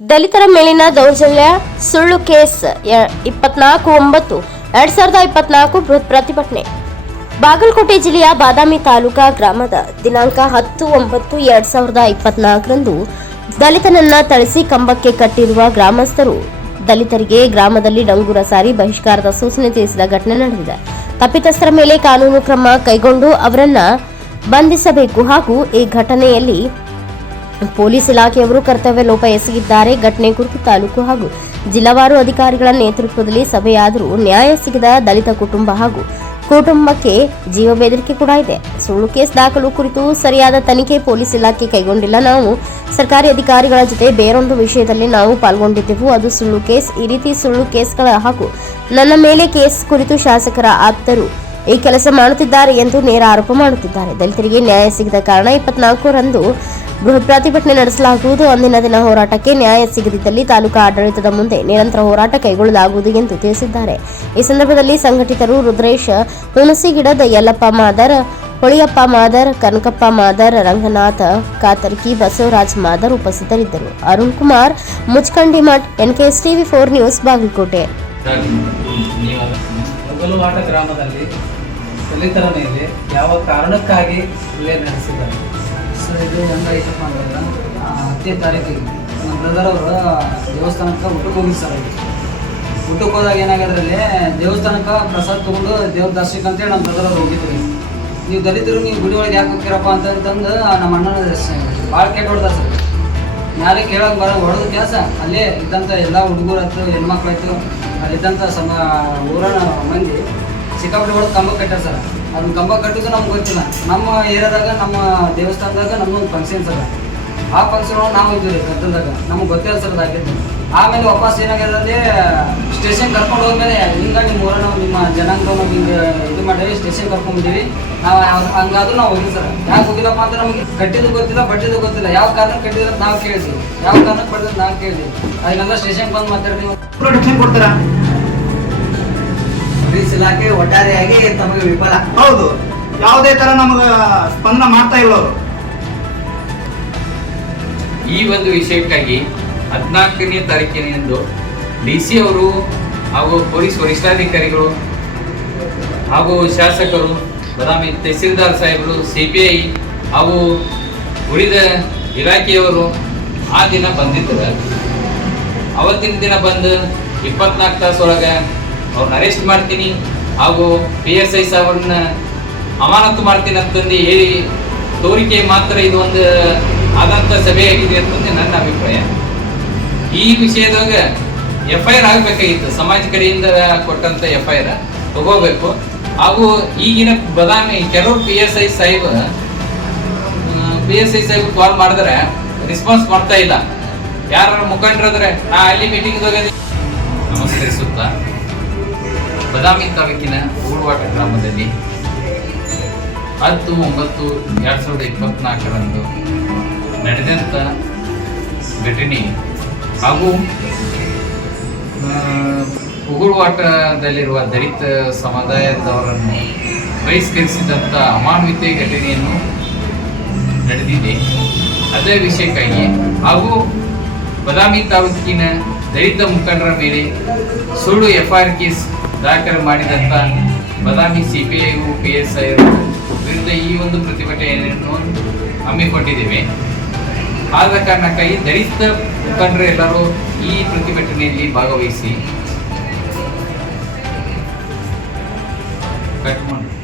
ದಲಿತರ ಮೇಲಿನ ದೌರ್ಜನ್ಯ, ಸುಳ್ಳು ಕೇಸ್ ಇಪ್ಪತ್ನಾಲ್ಕು ಒಂಬತ್ತು, ಎರಡ್ ಸಾವಿರದ ಇಪ್ಪತ್ನಾಲ್ಕು ಬೃಹತ್ ಪ್ರತಿಭಟನೆ. ಬಾಗಲಕೋಟೆ ಜಿಲ್ಲೆಯ ಬಾದಾಮಿ ತಾಲೂಕಾ ಗ್ರಾಮದ ದಿನಾಂಕ ಹತ್ತು ಒಂಬತ್ತು ಎರಡ್ ಸಾವಿರದ ಇಪ್ಪತ್ನಾಲ್ಕರಂದು ದಲಿತನನ್ನ ತಳಿಸಿ ಕಂಬಕ್ಕೆ ಕಟ್ಟಿರುವ ಗ್ರಾಮಸ್ಥರು, ದಲಿತರಿಗೆ ಗ್ರಾಮದಲ್ಲಿ ಡಂಗೂರ ಸಾರಿ ಬಹಿಷ್ಕಾರದ ಸೂಚನೆ ತಿಳಿಸಿದ ಘಟನೆ ನಡೆದಿದೆ. ತಪ್ಪಿತಸ್ಥರ ಮೇಲೆ ಕಾನೂನು ಕ್ರಮ ಕೈಗೊಂಡು ಅವರನ್ನ ಬಂಧಿಸಬೇಕು ಹಾಗೂ ಈ ಘಟನೆಯಲ್ಲಿ ಪೊಲೀಸ್ ಇಲಾಖೆಯವರು ಕರ್ತವ್ಯ ಲೋಪ ಎಸಗಿದ್ದಾರೆ ಘಟನೆ ಕುರಿತು ತಾಲೂಕು ಹಾಗೂ ಜಿಲ್ಲಾವಾರು ಅಧಿಕಾರಿಗಳ ನೇತೃತ್ವದಲ್ಲಿ ಸಭೆಯಾದರೂ ನ್ಯಾಯ ಸಿಗದ ದಲಿತ ಕುಟುಂಬ ಹಾಗೂ ಕುಟುಂಬಕ್ಕೆ ಜೀವ ಬೆದರಿಕೆ ಕೂಡ ಇದೆ. ಸುಳ್ಳು ಕೇಸ್ ದಾಖಲು ಕುರಿತು ಸರಿಯಾದ ತನಿಖೆ ಪೊಲೀಸ್ ಇಲಾಖೆ ಕೈಗೊಂಡಿಲ್ಲ. ನಾವು ಸರ್ಕಾರಿ ಅಧಿಕಾರಿಗಳ ಜೊತೆ ಬೇರೊಂದು ವಿಷಯದಲ್ಲಿ ನಾವು ಪಾಲ್ಗೊಂಡಿದ್ದೆವು. ಅದು ಸುಳ್ಳು ಕೇಸ್. ಈ ರೀತಿ ಸುಳ್ಳು ಕೇಸ್ಗಳ ಹಾಗೂ ನನ್ನ ಮೇಲೆ ಕೇಸ್ ಕುರಿತು ಶಾಸಕರ ಆಪ್ತರು ಈ ಕೆಲಸ ಮಾಡುತ್ತಿದ್ದಾರೆ ಎಂದು ನೇರ ಆರೋಪ ಮಾಡುತ್ತಿದ್ದಾರೆ. ದಲಿತರಿಗೆ ನ್ಯಾಯ ಸಿಗದ ಕಾರಣ ಇಪ್ಪತ್ನಾಲ್ಕರಂದು ಬೃಹತ್ ಪ್ರತಿಭಟನೆ ನಡೆಸಲಾಗುವುದು. ಅಂದಿನ ದಿನ ಹೋರಾಟಕ್ಕೆ ನ್ಯಾಯ ಸಿಗದಿದ್ದಲ್ಲಿ ತಾಲೂಕಾ ಆಡಳಿತದ ಮುಂದೆ ನಿರಂತರ ಹೋರಾಟ ಕೈಗೊಳ್ಳಲಾಗುವುದು ಎಂದು ತಿಳಿಸಿದ್ದಾರೆ. ಈ ಸಂದರ್ಭದಲ್ಲಿ ಸಂಘಟಿತರು ರುದ್ರೇಶ್ ಹುಣಸಿಗಿಡದ ಯಲ್ಲಪ್ಪ ಮಾದರ್, ಹೊಳಿಯಪ್ಪ ಮಾದರ್, ಕನಕಪ್ಪ ಮಾದರ್, ರಂಗನಾಥ, ಕಾತರ್ಕಿ, ಬಸವರಾಜ್ ಮಾದರ್ ಉಪಸ್ಥಿತರಿದ್ದರು. Arun Kumar Muchkandimath NKS TV four news, Bagalkote. ಗ್ರಾಮದಲ್ಲಿ ಯಾವ ಕಾರಣಕ್ಕಾಗಿ ನಡೆಸಿದ್ದಾರೆ ಇದು ಹೆಂಗ ಐತಪ್ಪ ಅಂತಂದ್ರೆ ಹತ್ತನೇ ತಾರೀಕಿಗೆ. ನಮ್ಮ ಬ್ರದರ್ ಅವರು ದೇವಸ್ಥಾನಕ್ಕೆ ಊಟಕ್ಕೆ ಹೋಗಿದ್ದು ಸರ್ ಅಲ್ಲಿ ಊಟಕ್ಕೆ ಹೋದಾಗ ಏನಾಗಿದ್ರಲ್ಲಿ ದೇವಸ್ಥಾನಕ್ಕೆ ಪ್ರಸಾದ ತೊಗೊಂಡು ದೇವ್ರ ದರ್ಶನಕ್ಕೆ ಅಂತೇಳಿ ನಮ್ಮ ಬ್ರದರ್ ಅವ್ರು ಹೋಗಿದ್ರಿ. ನೀವು ದಲಿತರು, ನೀವು ಗುಡಿ ಒಳಗೆ ಯಾಕೆ ಹೋಗ್ತೀರಪ್ಪ ಅಂತಂತಂದು ನಮ್ಮ ಅಣ್ಣನ ಭಾಳ ಕೆಟ್ಟ ಹೊಡ್ದ ಸರ್. ಯಾರೇ ಕೇಳೋಕೆ ಬರೋ ಹೊಡೆದ ಕೆಲಸ. ಅಲ್ಲೇ ಇದ್ದಂಥ ಎಲ್ಲ ಹುಡುಗರು ಆಯ್ತು, ಹೆಣ್ಮಕ್ಳು ಆಯ್ತು, ಅಲ್ಲಿದ್ದಂಥ ಸಮ ಊರನ ಮಂದಿ ಸಿಕ್ಕಾಪಟ್ಟೆ ಒಳಗೆ ಕಂಬ ಕಟ್ಟಾರ ಸರ್. ಅದನ್ನ ಕಂಬ ಕಟ್ಟಿದ್ದು ನಮ್ಗೆ ಗೊತ್ತಿಲ್ಲ. ನಮ್ಮ ಏರಿಯಾದಾಗ, ನಮ್ಮ ದೇವಸ್ಥಾನದಾಗ ನಮ್ಮೊಂದು ಫಂಕ್ಷನ್ ಸರ್ ಆ ಫಂಕ್ಷನ್ ಒಳಗೆ ನಾವು ಇದ್ದೀವಿ ಗದ್ದಲದಾಗ ನಮ್ಗೆ ಗೊತ್ತಿಲ್ಲ ಸರ್ ಅದಾಗಿದ್ದು. ಆಮೇಲೆ ವಾಪಸ್ ಏನಾಗಿದೆ ಸ್ಟೇಷನ್ ಕರ್ಕೊಂಡು ಹೋದ್ಮೇಲೆ ಹಿಂಗ ನಿಮ್ಮ ಊರನ್ನ ನಿಮ್ಮ ಜನಾಂಗ ಹಿಂಗೆ ಇದು ಮಾಡೀವಿ ಸ್ಟೇಷನ್ ಕರ್ಕೊಂಡ್ಬಿಟ್ಟಿವಿ ನಾವು ಹಂಗಾದ್ರೂ ನಾವು ಹೋಗಿ ಸರ್. ಯಾಕೆ ಹೋಗಿಲ್ಲಪ್ಪ ಅಂತ ನಮಗೆ ಕಟ್ಟಿದ್ದು ಗೊತ್ತಿಲ್ಲ ಬಟ್ಟಿದ್ದು ಗೊತ್ತಿಲ್ಲ. ಯಾವ ಕಾರಣಕ್ಕೆ ಕಟ್ಟಿದ್ರೆ ನಾವು ಕೇಳಿದ್ವಿ. ಯಾವ ಕಾರಣಕ್ಕೆ ಪಡೆದ್ರೆ ನಾವು ಕೇಳಿದ್ವಿ. ಅದನ್ನೆಲ್ಲ ಸ್ಟೇಷನ್ ಬಂದು ಮಾತಾಡ್ತೀವಿ ಕೊಡ್ತಾರ? ಪೊಲೀಸ್ ಇಲಾಖೆ ಒಟ್ಟಾರೆಯಾಗಿ ತಮಗೆ ವಿಫಲ. ಹೌದು. ಯಾವುದೇ ತರ ನಮಗ ಸ್ಪಂದನ ಮಾಡ್ತಾ ಇಲ್ಲ ಅವರು. ಈ ಒಂದು ವಿಷಯಕ್ಕಾಗಿ ಹದಿನಾಲ್ಕನೇ ತಾರೀಕಿನಂದು ಡಿ ಸಿ ಅವರು ಹಾಗೂ ಪೊಲೀಸ್ ವರಿಷ್ಠಾಧಿಕಾರಿಗಳು ಹಾಗೂ ಶಾಸಕರು ಬದಾಮಿ ತಹಸೀಲ್ದಾರ್ ಸಾಹೇಬರು ಸಿ ಪಿ ಐ ಹಾಗೂ ಉಳಿದ ಇಲಾಖೆಯವರು ಆ ದಿನ ಬಂದಿದ್ದಾರೆ. ಅವತ್ತಿನ ದಿನ ಬಂದು ಇಪ್ಪತ್ನಾಲ್ಕು ತಾಸೊಳಗೆ ಅವ್ರನ್ನ ಅರೆಸ್ಟ್ ಮಾಡ್ತೀನಿ. ಹಾಗೂ ಪಿ ಎಸ್ ಐ ಸಾಹೇಬ್ರನ್ನ ಅಮಾನತು ಮಾಡ್ತೀನಿ ಅಂತಂದು ಹೇಳಿ ತೋರಿಕೆ ಮಾತ್ರ ಇದು ಒಂದು ಸಭೆ ಸಭೆಯಾಗಿದೆ ಅಂತಂದು ನನ್ನ ಅಭಿಪ್ರಾಯ. ಈ ವಿಷಯದಾಗ ಎಫ್ ಐ ಆರ್ ಆಗಬೇಕಾಗಿತ್ತು. ಸಮಾಜ ಕಡೆಯಿಂದ ಕೊಟ್ಟಂತ ಎಫ್ ಐ ಆರ್ ತಗೋಬೇಕು. ಹಾಗೂ ಈಗಿನ ಬದಾಮಿ ಕೆಲವರು ಪಿ ಎಸ್ ಐ ಸಾಹೇಬ್ ಪಿ ಎಸ್ ಐ ಸಾಹೇಬ್ ಕಾಲ್ ಮಾಡಿದ್ರೆ ರೆಸ್ಪಾನ್ಸ್ ಮಾಡ್ತಾ ಇಲ್ಲ. ಯಾರು ಮುಖಂಡ್ರಾದ್ರೆ ನಾ ಅಲ್ಲಿ ಮೀಟಿಂಗ್ ನಮಸ್ಕರಿಸುತ್ತಾ. ಬದಾಮಿ ತಾಲೂಕಿನ ಊರ್ವಾಟ ಗ್ರಾಮದಲ್ಲಿ ಹತ್ತು ಒಂಬತ್ತು ಎರಡು ಸಾವಿರದ ಇಪ್ಪತ್ನಾಲ್ಕರಂದು ನಡೆದಂಥ ಘಟನೆ. ಹಾಗೂ ಉಗುಳುವಾಟದಲ್ಲಿರುವ ದಲಿತ ಸಮುದಾಯದವರನ್ನು ಬಹಿಷ್ಕರಿಸಿದಂಥ ಅಮಾನವೀಯತೆ ಘಟನೆಯನ್ನು ನಡೆದಿದೆ. ಅದೇ ವಿಷಯಕ್ಕಾಗಿ ಹಾಗೂ ಬದಾಮಿ ತಾಲೂಕಿನ ದಲಿತ ಮುಖಂಡರ ಮೇಲೆ ಸುಳ್ಳು ಎಫ್ ಆರ್ ಕೇಸ್ ದಾಖಲೆ ಮಾಡಿದಂಥ Badami CPI P S I ವಿರುದ್ಧ ಈ ಒಂದು ಪ್ರತಿಭಟನೆಯನ್ನು ಹಮ್ಮಿಕೊಂಡಿದ್ದೇವೆ. ಆದ ಕಾರಣಕ್ಕಾಗಿ ದಲಿತ ಮುಖಂಡರು ಎಲ್ಲರೂ ಈ ಪ್ರತಿಭಟನೆಯಲ್ಲಿ ಭಾಗವಹಿಸಿ.